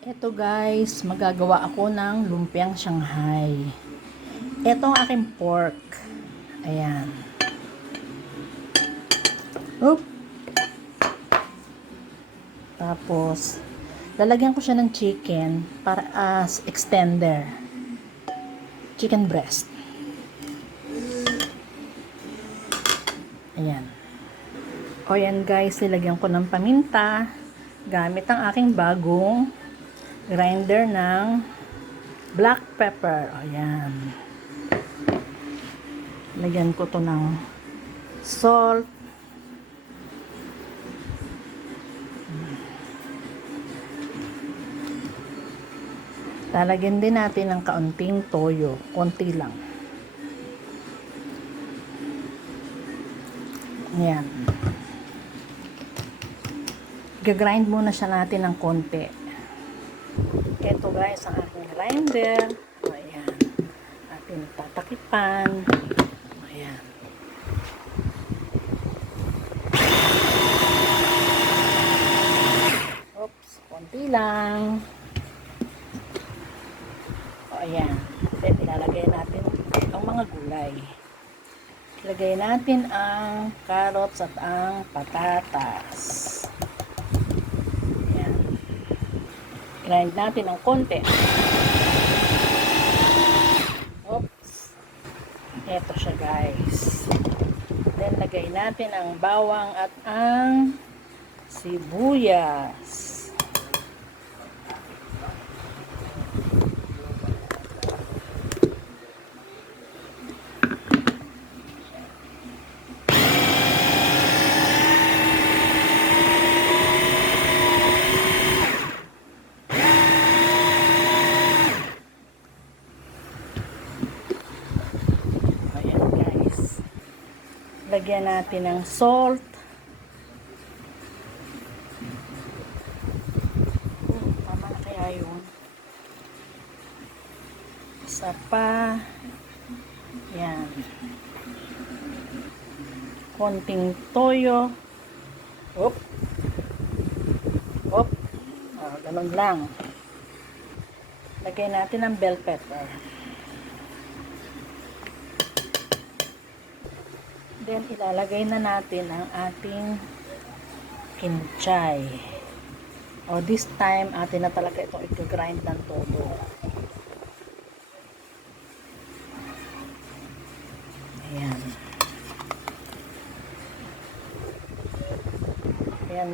Eto guys, magagawa ako ng lumpiang Shanghai. Eto ang aking pork. Ayan. Oop. Tapos, lalagyan ko siya ng chicken para as extender. Chicken breast. Ayan. O yan guys, nilagyan ko ng paminta gamit ang aking bagong grinder ng black pepper. Ayan. Lagyan ko to ng salt. Lalagyan din natin ng kaunting toyo. Konti lang. Ayan. Gagrind muna siya natin ng konti. Ito guys, ang aking grinder. Ayan. Ating tatakipan. Ayan. Oops, konti lang. Ayan. Then, ilalagay natin ang mga gulay. Ilagay natin ang carrots at ang patatas. Ayan. Grind natin ng konti. Oops. Ito siya guys. Then, lagay natin ang bawang at ang sibuyas. Lagyan natin ng salt. Tama na kaya yun. Isa pa. Yan. Konting toyo. Oop. Oop. Ganun lang. Lagyan natin ng bell pepper. Then, ilalagay na natin ang ating kinchay. O, this time, atin na talaga itong i-grind ng todo. Ayan. Ayan,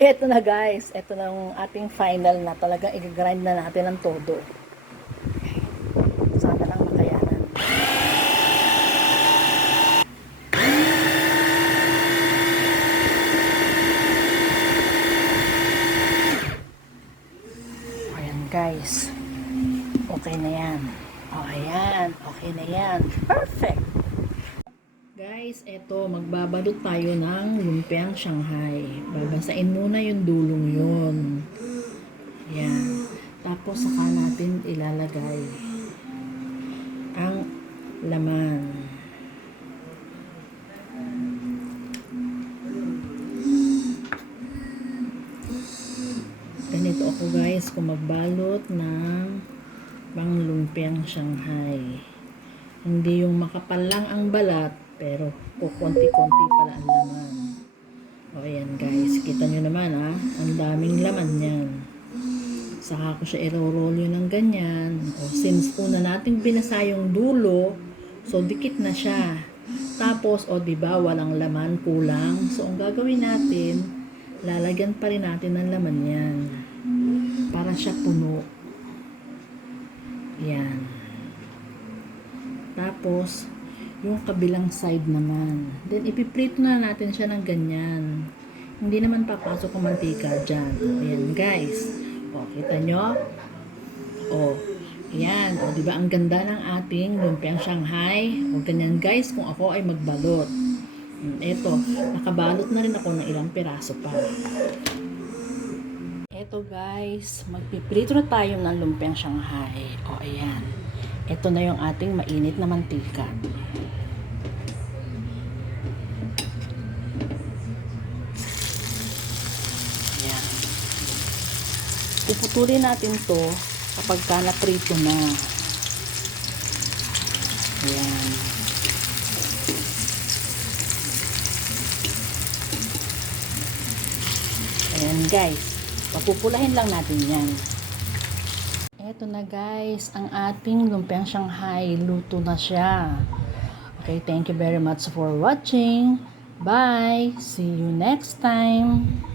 ito na guys. Ito na ang ating final na talagang i-grind na natin ng todo. Sana lang makayanan. Guys, okay na yan. O, ayan. Okay na yan. Perfect! Guys, eto, magbabalot tayo ng lumpiang Shanghai. Babasain muna yung dulong yun. Ayan. Tapos, saka natin ilalagay ang laman. Ganito ako guys kung magbalot ng lumpiang Shanghai. Hindi yung makapal lang ang balat, pero kukunti-kunti pala ang laman. O ayan guys, kita nyo naman ang daming laman yan. Saka ko siya i-roll yun ng ganyan. O since una nating binasa yung dulo, so dikit na siya. Tapos, o diba, walang laman, kulang. So ang gagawin natin, lalagyan pa rin natin ng laman yan. Para siya puno. Yan. Tapos, yung kabilang side naman. Then, ipiprito na natin siya ng ganyan. Hindi naman papasok ang mantika dyan. Ayan, guys. O, kita nyo? O, yan. O, diba ang ganda ng ating lumpiang Shanghai? O, ganyan, guys, kung ako ay magbalot. Eto, nakabalot na rin ako ng ilang piraso pa. Eto guys, magpiprito na tayo ng lumpiang Shanghai. O ayan. Eto na yung ating mainit na mantika. Ayan. Puputulin natin to kapag ka naprito na. Ayan. Ayan guys, papupulahin lang natin yan. Eto na guys, ang ating lumpiang Shanghai, luto na siya. Okay, thank you very much for watching. Bye! See you next time!